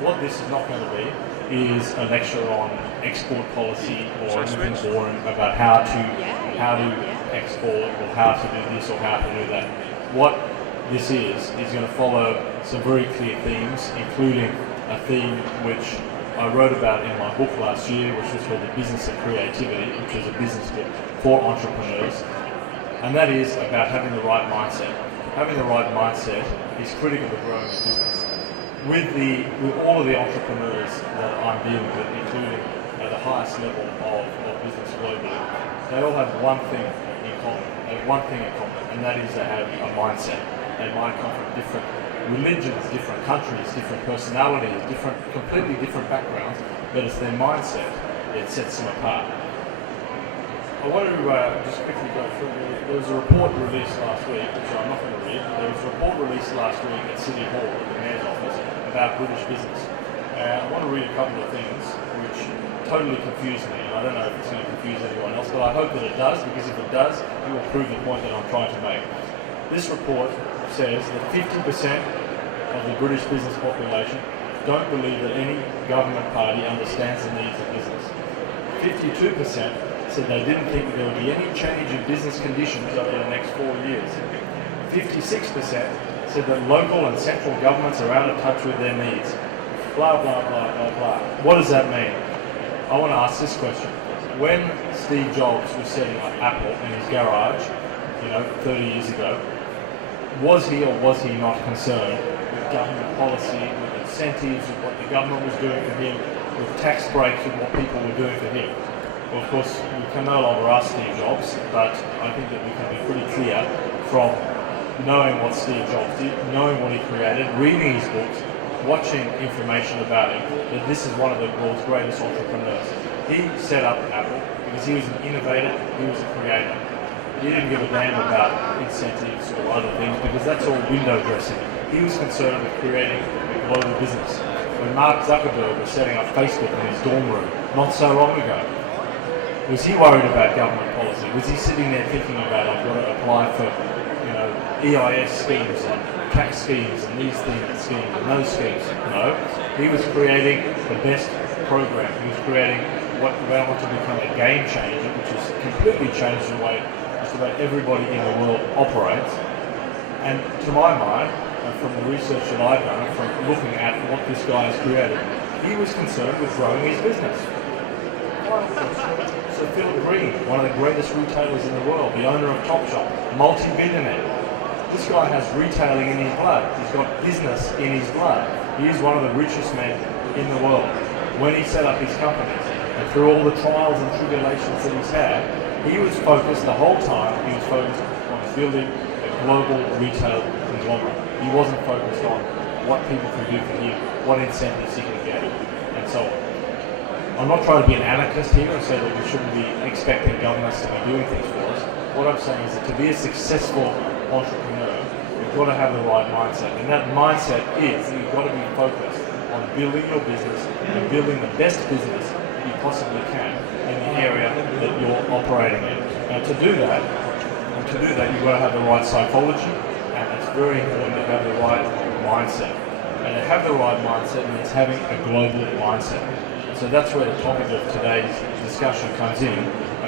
what this is not going to be is a lecture on export policy or anything boring about how to export or how to do this or how to do that. What this is going to follow some very clear themes, including a theme which I wrote about in my book last year, which was called The Business of Creativity, which is a business book for entrepreneurs. And that is about having the right mindset. Having the right mindset is critical to growing a business. With all of the entrepreneurs that I'm dealing with, including at the highest level of business globally, they all have one thing in common. They have one thing in common, and that is they have a mindset. They might come from different religions, different countries, different personalities, completely different backgrounds, but it's their mindset that sets them apart. I want to just quickly go through. There was a report released last week, which I'm not going to read. There was a report released last week at City Hall, at the Mayor's office, about British business. I want to read a couple of things which totally confuse me, and I don't know if it's going to confuse anyone else, but I hope that it does, because if it does, it will prove the point that I'm trying to make. This report says that 50% of the British business population don't believe that any government party understands the needs of business. 52% said they didn't think there would be any change in business conditions over the next 4 years. 56% said that local and central governments are out of touch with their needs. Blah, blah, blah, blah, blah. What does that mean? I want to ask this question. When Steve Jobs was setting up Apple in his garage, 30 years ago, was he or was he not concerned with government policy, with incentives, with what the government was doing for him, with tax breaks, with what people were doing for him? Well, of course, we can no longer ask Steve Jobs, but I think that we can be pretty clear from knowing what Steve Jobs did, knowing what he created, reading his books, watching information about him, that this is one of the world's greatest entrepreneurs. He set up Apple because he was an innovator, he was a creator. He didn't give a damn about incentives or other things because that's all window dressing. He was concerned with creating a global business. When Mark Zuckerberg was setting up Facebook in his dorm room not so long ago, was he worried about government policy? Was he sitting there thinking about, I've got to apply for EIS schemes and tax schemes and these schemes and those schemes? No. He was creating the best program. He was creating what went on to become a game changer, which has completely changed the way just about everybody in the world operates. And to my mind, from the research that I've done, from looking at what this guy has created, he was concerned with growing his business. So Phil Green, one of the greatest retailers in the world, the owner of Topshop, multi-billionaire. This guy has retailing in his blood. He's got business in his blood. He is one of the richest men in the world. When he set up his companies, and through all the trials and tribulations that he's had, he was focused the whole time, he was focused on building a global retail conglomerate. He wasn't focused on what people can do for him, what incentives he can get, and so on. I'm not trying to be an anarchist here and say that we shouldn't be expecting governments to be doing things for us. What I'm saying is that to be a successful entrepreneur, you've got to have the right mindset. And that mindset is that you've got to be focused on building your business and building the best business you possibly can in the area that you're operating in. And to do that, you've got to have the right psychology, and it's very important to have the right mindset. And to have the right mindset means having a global mindset. So that's where the topic of today's discussion comes in,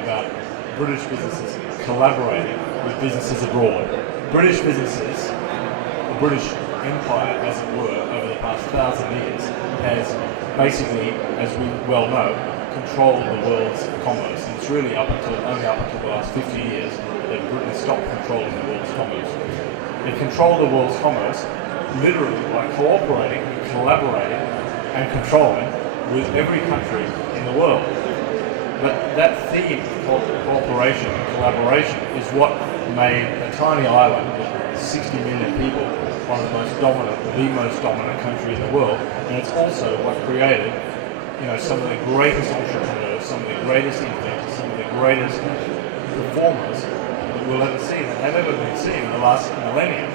about British businesses collaborating with businesses abroad. British businesses, the British Empire, as it were, over the past 1,000 years, has basically, as we well know, controlled the world's commerce. And it's really only up until the last 50 years that Britain stopped controlling the world's commerce. They control the world's commerce literally by cooperating, collaborating, and controlling with every country in the world. But that theme of cooperation and collaboration is what made a tiny island with 60 million people one of the most dominant country in the world, and it's also what created some of the greatest entrepreneurs, some of the greatest inventors, some of the greatest performers that we'll ever see, that have ever been seen in the last millennium.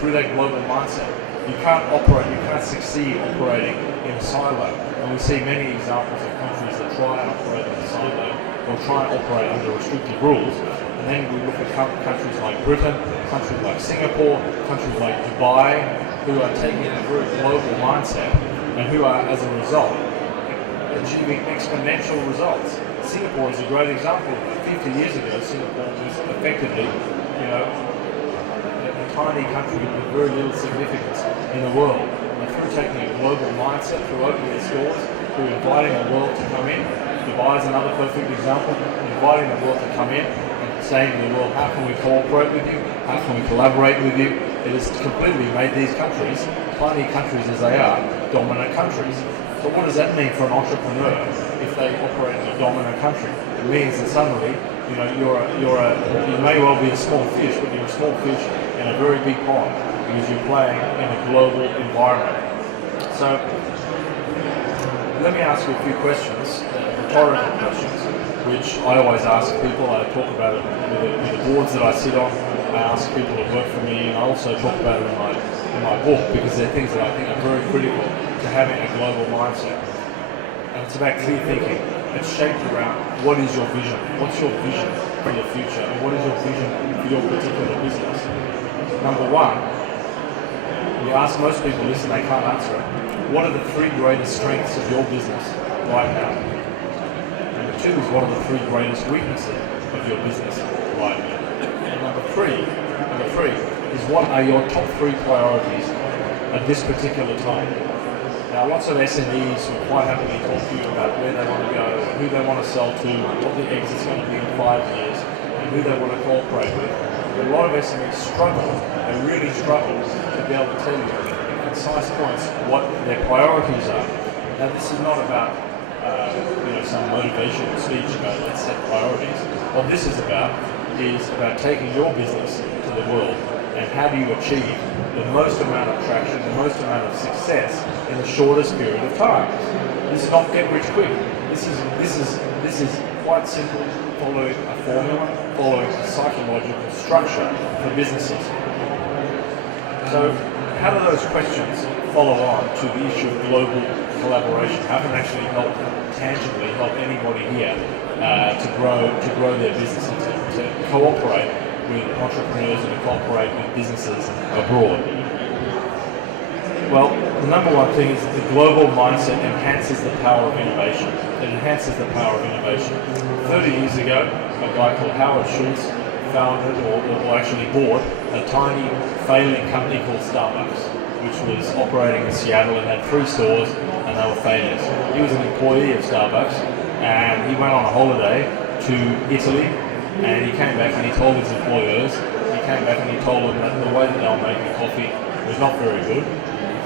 Through that global mindset. You can't succeed operating in a silo. And we see many examples of countries that try and operate in a silo or try and operate under restrictive rules. And then we look at countries like Britain, countries like Singapore, countries like Dubai, who are taking a very global mindset and who are, as a result, achieving exponential results. Singapore is a great example. 50 years ago, Singapore was effectively, a tiny country with very little significance in the world. And through taking a global mindset, through opening its doors, through inviting the world to come in, Dubai is another perfect example, inviting the world to come in and saying to the world, how can we cooperate with you? How can we collaborate with you? It has completely made these countries, tiny countries as they are, dominant countries. But what does that mean for an entrepreneur if they operate in a dominant country? It means that suddenly, you may well be a small fish, but you're a small fish in a very big pond because you're playing in a global environment. So, let me ask you a few questions, rhetorical questions, which I always ask people. I talk about it with the boards that I sit on. I ask people that work for me, and I also talk about it in my book because they're things that I think are very critical to having a global mindset. And it's about clear thinking. It's shaped around what is your vision? What's your vision for the future? And what is your vision for your particular business? Number one, you ask most people this and they can't answer it. What are the three greatest strengths of your business right now? Number two is what are the three greatest weaknesses of your business right now? And number three is what are your top three priorities at this particular time? Now, lots of SMEs will quite happily talk to you about where they want to go, who they want to sell to, what the exit's going to be in 5 years, and who they want to cooperate with. But a lot of SMEs struggle, they really struggle to be able to tell you in concise points what their priorities are. Now, this is not about some motivational speech about let's set priorities. What this is about taking your business to the world and how do you achieve the most amount of traction, the most amount of success in the shortest period of time. This is not get rich quick. This is quite simple, following a formula, following a psychological structure for businesses. So how do those questions follow on to the issue of global collaboration? How can it actually tangibly help anybody here to grow their business and to cooperate with entrepreneurs and to cooperate with businesses abroad? Well, the number one thing is that the global mindset enhances the power of innovation. It enhances the power of innovation. 30 years ago, a guy called Howard Schultz founded or actually bought a tiny failing company called Starbucks, which was operating in Seattle and had 3 stores and they were failures. He was an employee of Starbucks and he went on a holiday to Italy and he came back and he told his employers, he told them that the way that they were making coffee was not very good.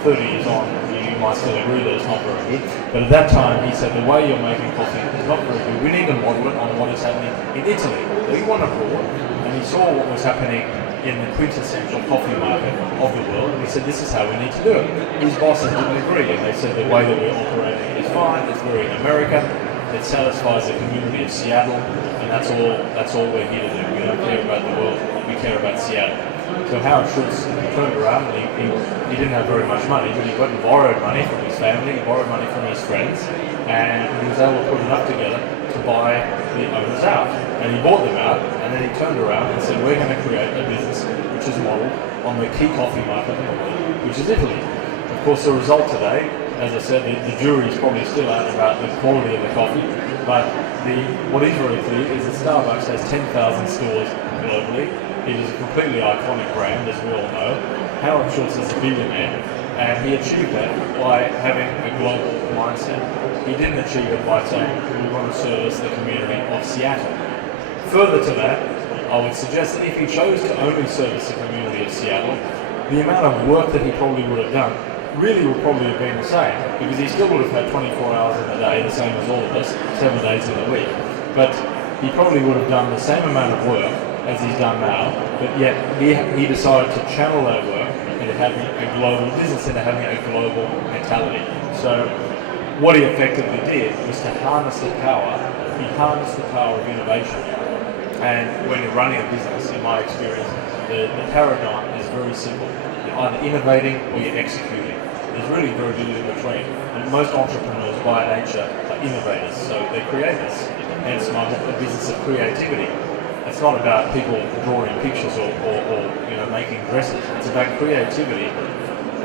30 years on, you might still agree that it's not very good, but at that time he said the way you're making coffee is not very good. We need to model it on what is happening in Italy. So he went abroad and he saw what was happening in the quintessential coffee market of the world, and he said this is how we need to do it. His bosses didn't agree and they said the way that we're operating is fine, it's very American, it satisfies the community of Seattle, and that's all we're here to do. We don't care about the world, we care about Seattle. So Howard Schultz turned around and he didn't have very much money, but he went and borrowed money from his family, he borrowed money from his friends, and he was able to put enough together to buy the owners out. And he bought them out, and then he turned around and said, we're going to create a business which is modeled on the key coffee market in the world, which is Italy. Of course, the result today, as I said, the jury is probably still out about the quality of the coffee, but what is very clear is that Starbucks has 10,000 stores globally. It is a completely iconic brand, as we all know. Howard Schultz is a billionaire, and he achieved that by having a global mindset. He didn't achieve it by saying, we want to service the community of Seattle. Further to that, I would suggest that if he chose to only service the community of Seattle, the amount of work that he probably would have done really would probably have been the same, because he still would have had 24 hours in a day, the same as all of us, 7 days in a week. But he probably would have done the same amount of work as he's done now, but yet he decided to channel that work into having a global business, into having a global mentality. So what he effectively did was to harness the power. He harnessed the power of innovation. And when you're running a business, in my experience, the paradigm is very simple. You're either innovating or you're executing. There's really very little in between. And most entrepreneurs by nature are innovators, so they're creators. Hence the business of creativity. It's not about people drawing pictures or making dresses. It's about creativity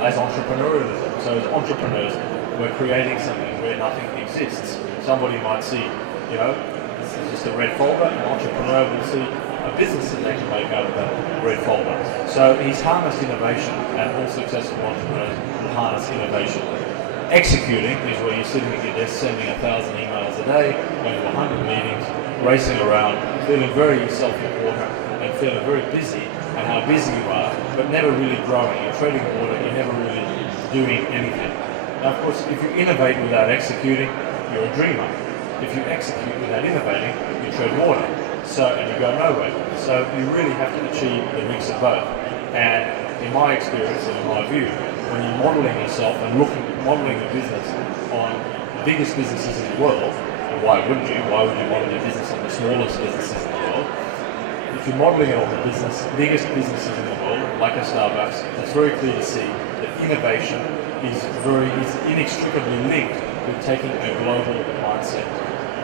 as entrepreneurialism. So as entrepreneurs, we're creating something where nothing exists. Somebody might see, this is just a red folder. An entrepreneur will see a business that they can make out of that red folder. So he's harnessed innovation, and all successful entrepreneurs will harness innovation. Executing is where you're sitting at your desk sending 1,000 emails a day, going to 100 meetings, racing around, feeling very self-important and feeling very busy and how busy you are, but never really growing. You're treading water, you're never really doing anything. Now, of course, if you innovate without executing, you're a dreamer. If you execute without innovating, you tread water. And you go nowhere. So you really have to achieve the mix of both. And in my experience and in my view, when you're modelling yourself and modelling your business on the biggest businesses in the world, and why wouldn't you? Why would you model your business on the smallest businesses in the world? If you're modelling it on the biggest businesses in the world, like a Starbucks, it's very clear to see that innovation is inextricably linked with taking a global mindset.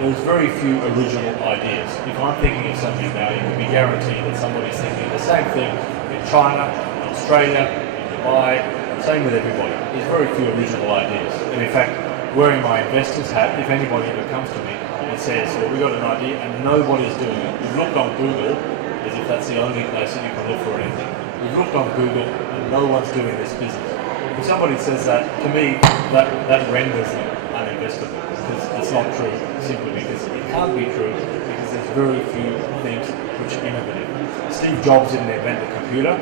There's very few original ideas. If I'm thinking of something now, you can be guaranteed that somebody's thinking the same thing in China, in Australia, in Dubai, same with everybody. There's very few original ideas. And in fact, wearing my investor's hat, if anybody ever comes to me and says, well, we've got an idea and nobody's doing it, we've looked on Google as if that's the only place that you can look for anything. We've looked on Google and no one's doing this business. If somebody says that, to me, that renders them uninvestable, because it's not true, simply because it can't be true, because there's very few things which are innovative. Steve Jobs didn't invent the computer,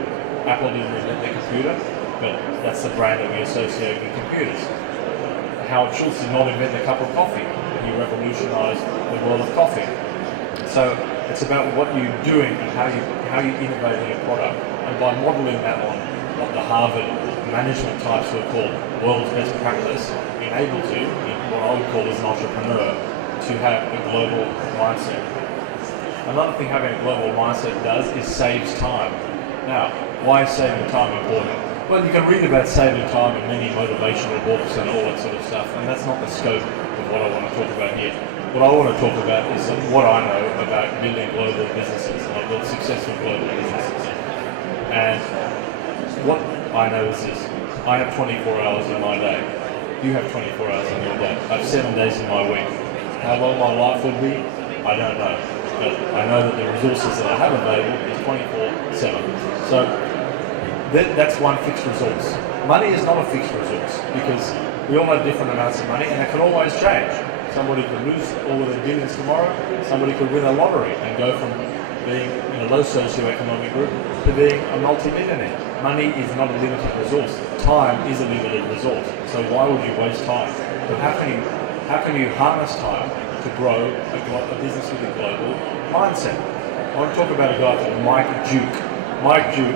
Apple didn't invent the computer, but that's the brand that we associate with computers. Howard Schultz did not invent the cup of coffee, but he revolutionized the world of coffee. So it's about what you're doing and how you innovating a product, and by modeling that on what the Harvard management types would call world's best practice, being able to, what I would call as an entrepreneur, to have a global mindset. Another thing having a global mindset does is saves time. Now, why is saving time important? Well, you can read about saving time in many motivational books and all that sort of stuff, and that's not the scope of what I want to talk about here. What I want to talk about is what I know about building global businesses, and I've built successful global businesses. And what I know is this: I have 24 hours in my day. You have 24 hours in your day. I have 7 days in my week. How long my life will be, I don't know. But I know that the resources that I have available is 24/7. So that's one fixed resource. Money is not a fixed resource, because we all have different amounts of money and it can always change. Somebody could lose all of their billions tomorrow. Somebody could win a lottery and go from being in a low socioeconomic group to being a multi-millionaire. Money is not a limited resource. Time is a limited resource. So why would you waste time? But how can you harness time to grow a business with a global mindset? I want to talk about a guy called Mike Duke. Mike Duke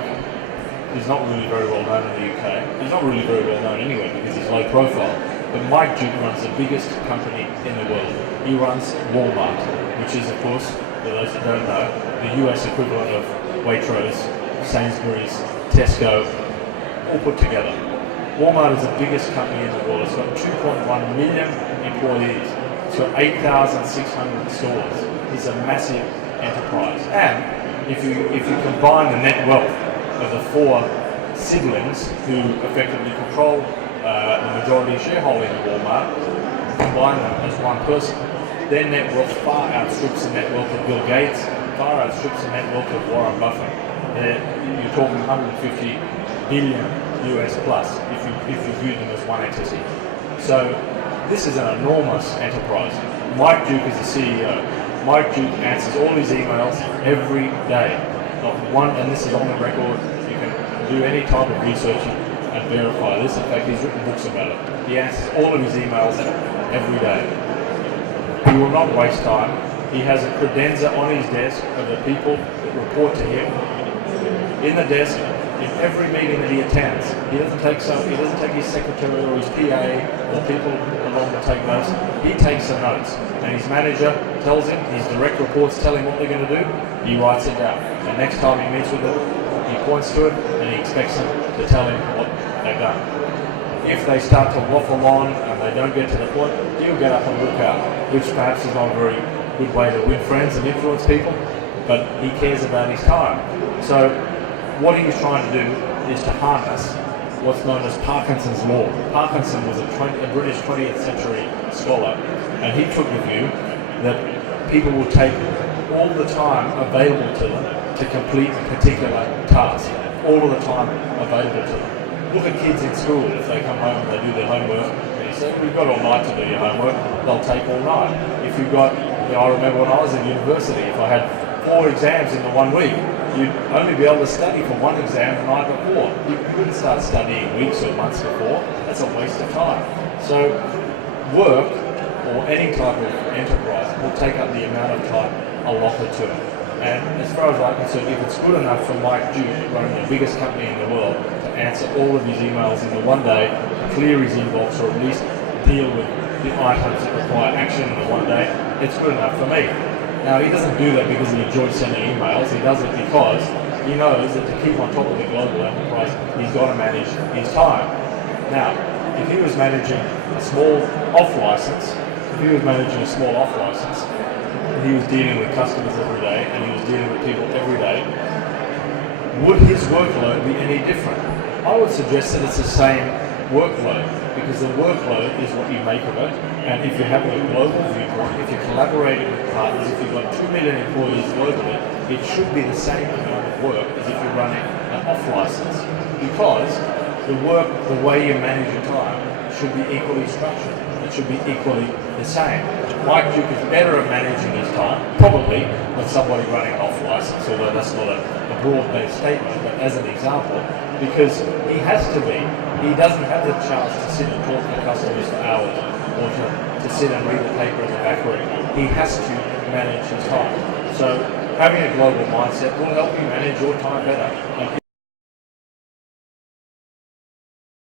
is not really very well known in the UK. He's not really very well known anyway because he's low profile. But Mike Duke runs the biggest company in the world. He runs Walmart, which is, of course, for those that don't know, the US equivalent of Waitrose, Sainsbury's, Tesco, all put together. Walmart is the biggest company in the world. It's got 2.1 million employees. It's got 8,600 stores. It's a massive enterprise. And if you combine the net wealth of the four siblings who effectively control the majority shareholding of Walmart, combine them as one person, their net wealth far outstrips the net wealth of Bill Gates, far outstrips the net wealth of Warren Buffett. You're talking 150 billion US plus if you view them as one entity. So this is an enormous enterprise. Mike Duke is the CEO. Mike Duke answers all his emails every day. Not one, and this is on the record. You can do any type of research and verify this. In fact, he's written books about it. He answers all of his emails every day. He will not waste time. He has a credenza on his desk of the people that report to him. In the desk, in every meeting that he attends, he doesn't take his secretary or his PA or people along to take notes. He takes the notes, and his manager tells him, his direct reports tell him what they're going to do. He writes it down. The next time he meets with them, he points to it, and he expects them to tell him what they've done. If they start to waffle on and they don't get to the point, he'll get up and walk out, which perhaps is not a very good way to win friends and influence people, but he cares about his time. So what he was trying to do is to harness what's known as Parkinson's law. Parkinson was a British 20th century scholar, and he took the view that people will take all the time available to them to complete a particular task. All of the time available to them. Look at kids in school. If they come home and they do their homework, and you say, we've got all night to do your homework, they'll take all night. If you've got, I remember when I was in university, if I had 4 exams in the 1 week, you'd only be able to study for 1 exam the night before. You couldn't start studying weeks or months before. That's a waste of time. So work, or any type of enterprise, will take up the amount of time allotted to it. And as far as I'm concerned, if it's good enough for Mike Duke, running the biggest company in the world, to answer all of his emails in the 1 day, to clear his inbox, or at least deal with the items that require action in the 1 day, it's good enough for me. Now, he doesn't do that because he enjoys sending emails. He does it because he knows that to keep on top of the global enterprise, he's got to manage his time. Now, if he was managing a small off-license, he was dealing with customers every day, and he was dealing with people every day, would his workload be any different? I would suggest that it's the same workload, because the workload is what you make of it, and if you're having a global viewpoint, if you're collaborating with partners, if you've got 2 million employees globally, it should be the same amount of work as if you're running an off-license, because the way you manage your time should be equally structured. It should be equally the same. Mike Duke is better at managing his time, probably, than somebody running an off-license, although that's not a broad-based statement, but as an example, because he has to be. He doesn't have the chance to sit and talk to customers for hours, or to sit and read the paper in the back room. He has to manage his time. So having a global mindset will help you manage your time better.